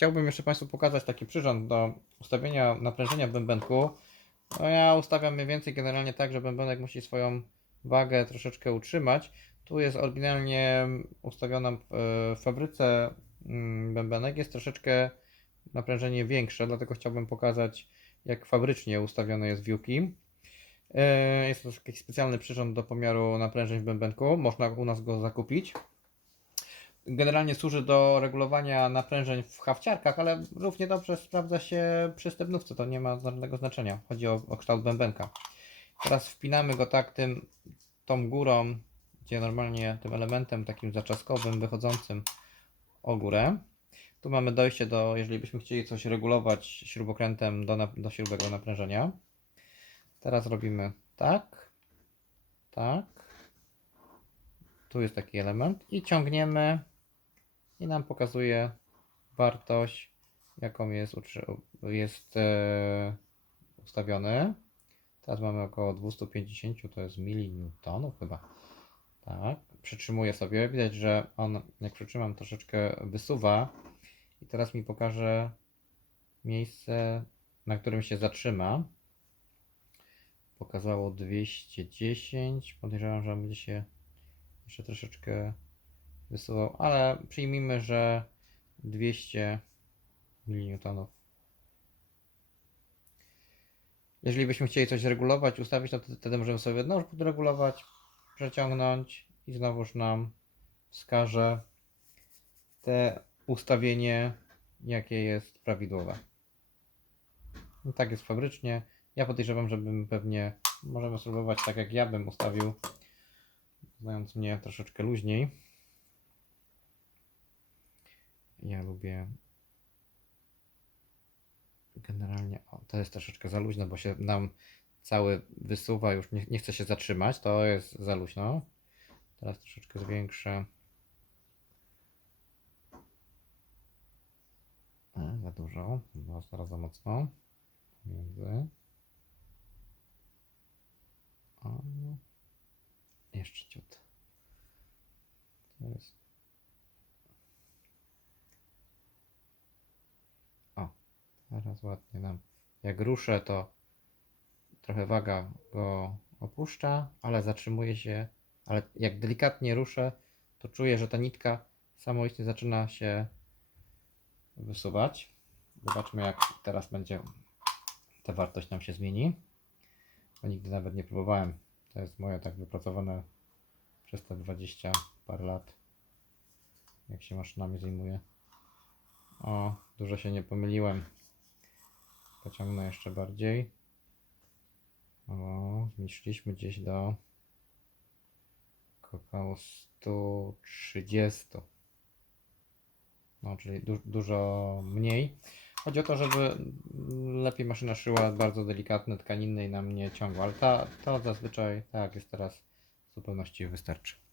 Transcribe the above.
chciałbym jeszcze Państwu pokazać taki przyrząd do ustawienia naprężenia w bębenku. No ja ustawiam mniej więcej generalnie tak, że bębenek musi swoją wagę troszeczkę utrzymać. Tu jest oryginalnie ustawiona w w fabryce mm, bębenek, jest troszeczkę naprężenie większe, dlatego chciałbym pokazać jak fabrycznie ustawione jest w Yuki. E, Jest to jakiś specjalny przyrząd do pomiaru naprężeń w bębenku, można u nas go zakupić. Generalnie służy do regulowania naprężeń w hawciarkach, ale równie dobrze sprawdza się przy stepnówce, to nie ma żadnego znaczenia. Chodzi o, o kształt bębenka. Teraz wpinamy go tak tym, tą górą, gdzie normalnie tym elementem takim zaczaskowym, wychodzącym o górę. Tu mamy dojście do, jeżeli byśmy chcieli coś regulować śrubokrętem do, do śrubego naprężenia. Teraz robimy tak, tak. Tu jest taki element i ciągniemy i nam pokazuje wartość, jaką jest, jest e, ustawiony. Teraz mamy około 250, to jest milinewtonów chyba. Tak, przytrzymuję sobie. Widać, że on, jak przytrzymam, troszeczkę wysuwa. I teraz mi pokaże miejsce, na którym się zatrzyma. Pokazało 210. Podejrzewam, że będzie się jeszcze troszeczkę wysuwał, ale przyjmijmy, że 200 mN. Jeżeli byśmy chcieli coś regulować, ustawić, to wtedy możemy sobie nóż podregulować, przeciągnąć i znowuż nam wskaże te ustawienie, jakie jest prawidłowe. No tak jest fabrycznie. Ja podejrzewam, żebym pewnie, możemy spróbować tak jak ja bym ustawił, znając mnie troszeczkę luźniej. Ja lubię generalnie, o, to jest troszeczkę za luźno, bo się nam cały wysuwa, już nie, nie chce się zatrzymać, to jest za luźno. Teraz troszeczkę zwiększę. E, za dużo, no, zaraz za mocno. Między. O, jeszcze ciut. To jest. O, teraz ładnie nam. Jak ruszę, to trochę waga go opuszcza, ale zatrzymuje się. Ale jak delikatnie ruszę, to czuję, że ta nitka samoistnie zaczyna się wysuwać. Zobaczmy, jak teraz będzie ta wartość nam się zmieni. Bo nigdy nawet nie próbowałem. To jest moje tak wypracowane przez te 20 parę lat. Jak się maszynami zajmuje. O, dużo się nie pomyliłem. Pociągnę jeszcze bardziej. O, zmniejszyliśmy gdzieś do około 130. No, czyli du dużo mniej. Chodzi o to, żeby lepiej maszyna szyła bardzo delikatne tkaniny i nam nie ciągła, ale ta, to zazwyczaj tak jest teraz w zupełności wystarczy.